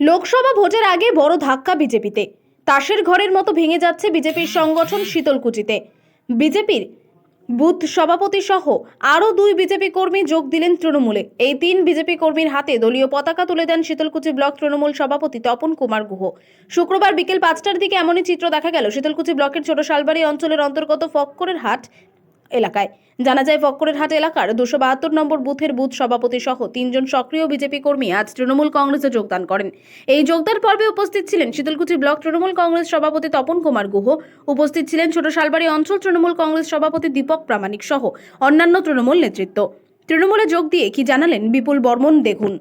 লোকসভা ভোটের আগে বড় ধাক্কা বিজেপিতে। তাসের ঘরের মতো ভেঙে যাচ্ছে বিজেপির সংগঠন শীতলকুচিতে। বিজেপির বুথ সভাপতি সহ আরও দুই বিজেপি কর্মী যোগ দিলেন তৃণমূলে। এই তিন বিজেপি কর্মীর হাতে দলীয় পতাকা তুলে দেন শীতলকুচি ব্লক তৃণমূল সভাপতি তপন কুমার গুহ। শুক্রবার বিকেল পাঁচটার দিকে এমনই চিত্র দেখা গেল শীতলকুচি ব্লকের ছোট শালবাড়ি অঞ্চলের অন্তর্গত ফক্করের হাট। এলাকায়। জানা যায় ফক্করের হাট এলাকার দুশো বাহাত্তর নম্বর বুথের বুথ সভাপতি সহ তিনজন সক্রিয় বিজেপি কর্মী আজ তৃণমূল কংগ্রেসে যোগদান করেন। এই যোগদান পর্বে উপস্থিত ছিলেন শীতলকুচি ব্লক তৃণমূল কংগ্রেস সভাপতি তপন কুমার গুহ, উপস্থিত ছিলেন ছোট শালবাড়ি অঞ্চল তৃণমূল কংগ্রেস সভাপতি দীপক প্রামাণিক সহ অন্যান্য তৃণমূল নেতৃত্ব। তৃণমূলে যোগ দিয়ে কি জানালেন বিপুল বর্মন দেখুন।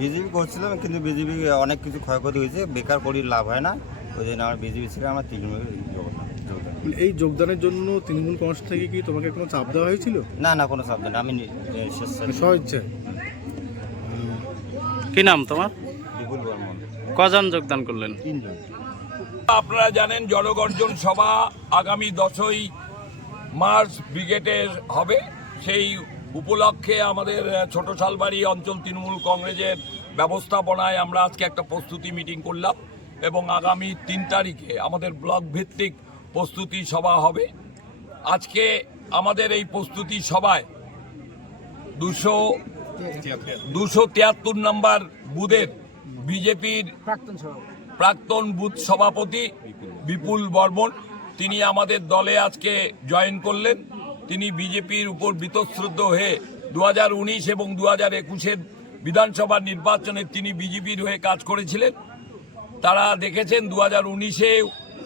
বিজেপি করছিলাম কিন্তু বিজেপি অনেক কিছু ক্ষয়ক্ষতি হয়েছে, বেকার করি লাভ হয় না। ওই জন্য আমার বিজেপি ছিল আমার তৃণমূলে যোগদান যোগদান। এই যোগদানের জন্য তৃণমূল কংগ্রেস থেকে কি তোমাকে কোনো চাপ দেওয়া হয়েছিল? না না কোনো চাপ আমি নি- স্বেচ্ছায় মানে কি নাম তোমার? বিপুল বর্মন। কজন যোগদান করলেন? তিনজন। আপনারা জানেন জনগর্জন সভা আগামী দশই মার্চ ব্রিগেডের হবে। সেই উপলক্ষে আমাদের ছোট শালবাড়ি অঞ্চল তৃণমূল কংগ্রেসের ব্যবস্থাপনায় আমরা আজকে একটা প্রস্তুতি মিটিং করলাম। এবং আগামী তিন তারিখে আমাদের ব্লক ভিত্তিক প্রস্তুতি সভা হবে। আজকে আমাদের এই প্রস্তুতি সভায় দুশো দুশো তিয়াত্তর নম্বর বুথের বিজেপির প্রাক্তন বুথ সভাপতি বিপুল বর্মন তিনি আমাদের দলে আজকে জয়েন করলেন। তিনি বিজেপির উপর বীতশ্রদ্ধ হয়ে দু হাজার উনিশ এবং দু হাজার একুশের বিধানসভা নির্বাচনে তিনি বিজেপির হয়ে কাজ করেছিলেন। তারা দেখেছেন দু হাজার উনিশে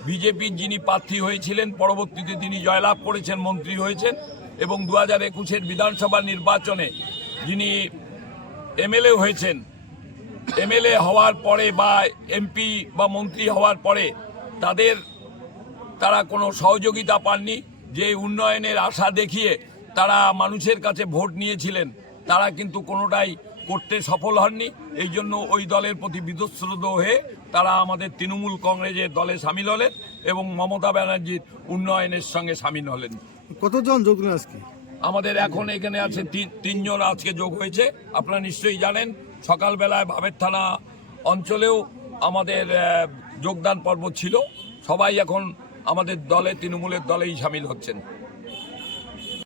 বিজেপির যিনি প্রার্থী হয়েছিলেন, পরবর্তীতে তিনি জয়লাভ করেছেন, মন্ত্রী হয়েছেন এবং দু হাজার একুশের বিধানসভা নির্বাচনে যিনি এমএলএ হয়েছেন, এমএলএ হওয়ার পরে বা এমপি বা মন্ত্রী হওয়ার পরে তাদের তারা কোনো সহযোগিতা পাননি। যে উন্নয়নের আশা দেখিয়ে তারা মানুষের কাছে ভোট নিয়েছিলেন, তারা কিন্তু কোনোটাই করতে সফল হননি। এই জন্য ওই দলের প্রতি বিদস্রোত হয়ে তারা আমাদের তৃণমূল কংগ্রেসের দলে সামিল হলেন এবং মমতা ব্যানার্জির উন্নয়নের সঙ্গে সামিল হলেন। কতজন যোগ আজকে? আমাদের এখন এখানে আছে তিন- তিনজন আজকে যোগ হয়েছে। আপনারা নিশ্চয়ই জানেন সকালবেলায় ভাবের থানা অঞ্চলেও আমাদের যোগদান পর্ব ছিল। সবাই এখন আমাদের দলে তৃণমূলের দলেই সামিল হচ্ছেন।